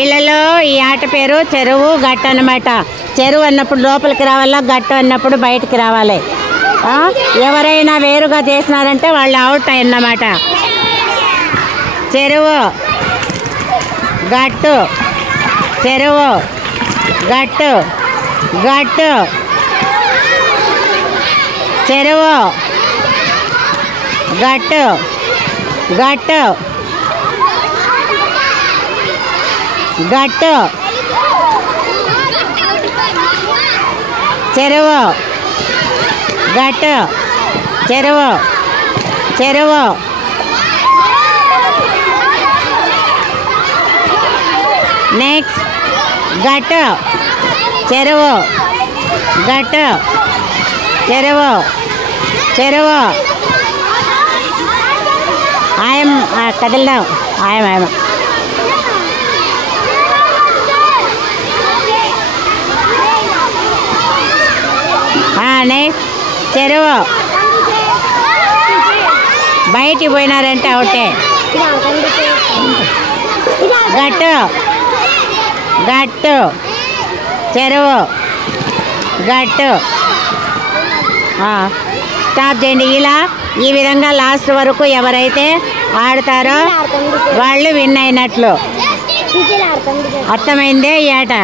పిల్లలు ఈ ఆట పేరు చెరువు గట్టు అన్నమాట. చెరువు అన్నప్పుడు లోపలికి రావాలా, గట్టు అన్నప్పుడు బయటికి రావాలి. ఎవరైనా వేరుగా చేసినారంటే వాళ్ళు అవుట్ అన్నమాట. చెరువు గట్టు, చెరువు గట్టు, గట్టు చెరువు గట్టు, గట్టు గట్టు చెరువు గట్టు, చెరువు చెరువు నెక్స్ట్ గట్టు, చెరువు గట్టు, చెరువు చెరువు ఆయమ్ కదిలినావు ఆయమ నెక్స్ట్ చెరువు బయటికి పోయినారంటే అవుటే. గట్టు, గట్టు చెరువు గట్టు. స్టాప్ చేయండి. ఇలా ఈ విధంగా లాస్ట్ వరకు ఎవరైతే ఆడతారో వాళ్ళు విన్ అయినట్లు. అర్థమైందే ఈ ఆట.